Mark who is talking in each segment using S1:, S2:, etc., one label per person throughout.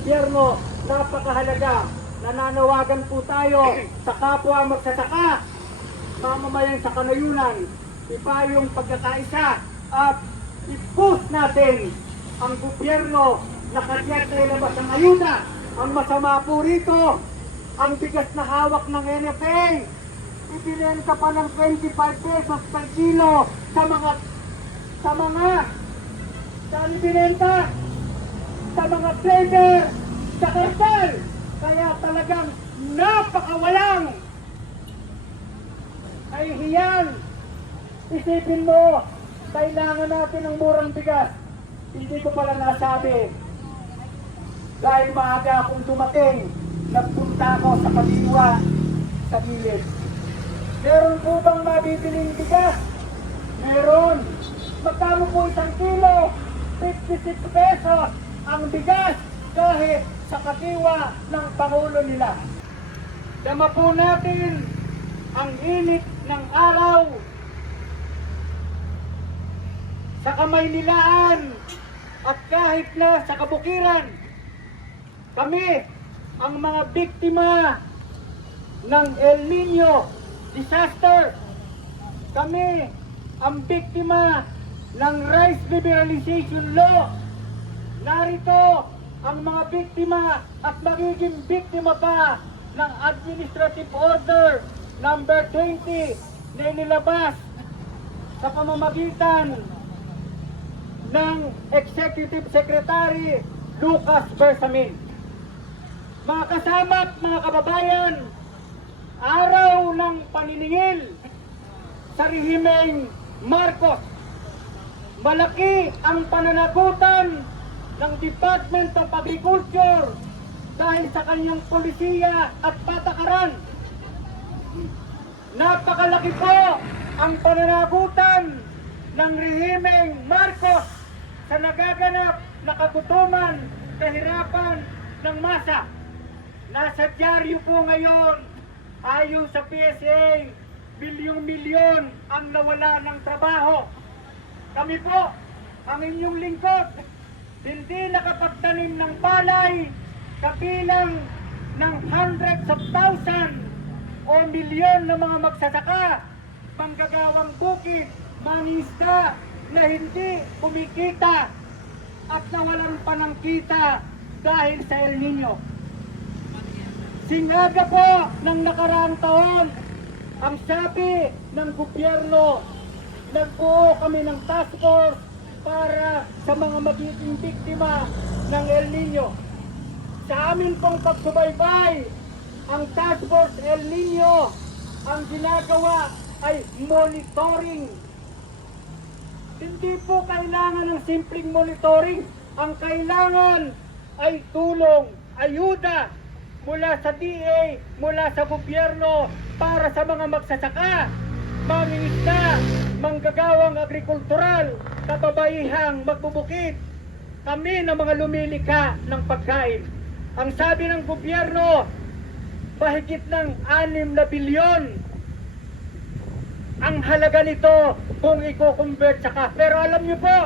S1: gobyerno, napakahalaga. Nananawagan po tayo sa kapwa magsasaka, mamamayan sa kanayunan, ipayong pagkakaisa at i-push natin ang gobyerno na kanyang na ilabas ang ayuda. Ang masama po rito, ang bigas na hawak ng NFA, ibinenta pa ng 25 pesos per kilo sa mga sa mga saan ibinenta? Sa mga trader sa kartel. Kaya talagang napakawalang ay hiyan. Isipin mo, kailangan natin ng murang bigas. Hindi ko pala nasabi. Dahil maaga akong dumating, nagpunta ako sa kaliwa sa gilid. Meron po bang mabibiling bigas? Meron. Magkano po isang kilo? 56 pesos ang bigas kahit sa katiwa ng Pangulo nila. Dama po natin ang init ng araw sa kamay nilaan at kahit na sa kabukiran. Kami ang mga biktima ng El Nino disaster. Kami ang biktima ng rice liberalization law. Narito ang mga biktima at magiging biktima pa ng administrative order number 20 na inilabas sa pamamagitan ng Executive Secretary Lucas Bersamin. Mga kasama at mga kababayan, araw ng paniningil sa rehimeng Marcos. Malaki ang pananagutan ng Department of Agriculture dahil sa kanyang polisiya at patakaran. Napakalaki po ang pananagutan ng rehimeng Marcos sa nagaganap na kagutuman, kahirapan ng masa. Nasa dyaryo po ngayon, ayon sa PSA, bilyong-milyon ang nawala ng trabaho. Kami po, ang inyong lingkod, hindi nakapagtanim ng palay, kabilang ng hundreds of thousand o milyon ng mga magsasaka, manggagawang bukid, mangisda na hindi kumikita at nawalan pa ng kita dahil sa El Nino. Singaga po ng nakaraang taon, ang sabi ng gobyerno, nagbuo kami ng task force para sa mga magiging biktima ng El Nino. Sa amin pong pagsubaybay, ang task force El Nino, ang ginagawa ay monitoring. Hindi po kailangan ng simpleng monitoring. Ang kailangan ay tulong, ayuda mula sa DA, mula sa gobyerno para sa mga magsasaka, mangingisda, manggagawang agrikultural, kababaihang magbubukid. Kami na mga lumilika ng pagkain. Ang sabi ng gobyerno, mahigit ng 6 na bilyon ang halaga nito kung i-convert sa cash. Pero alam niyo po,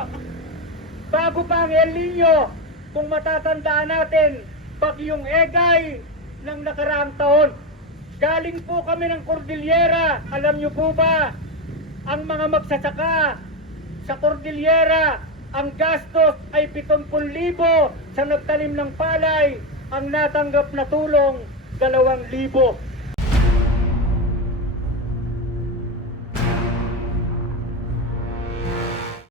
S1: bago pa ang El Nino, kung matatandaan natin, bagyong Egay ng nakaraang taon, galing po kami ng Cordillera. Alam niyo po ba, ang mga magsasaka sa Cordillera, ang gastos ay 70,000 sa nagtanim ng palay, ang natanggap na tulong 2,000.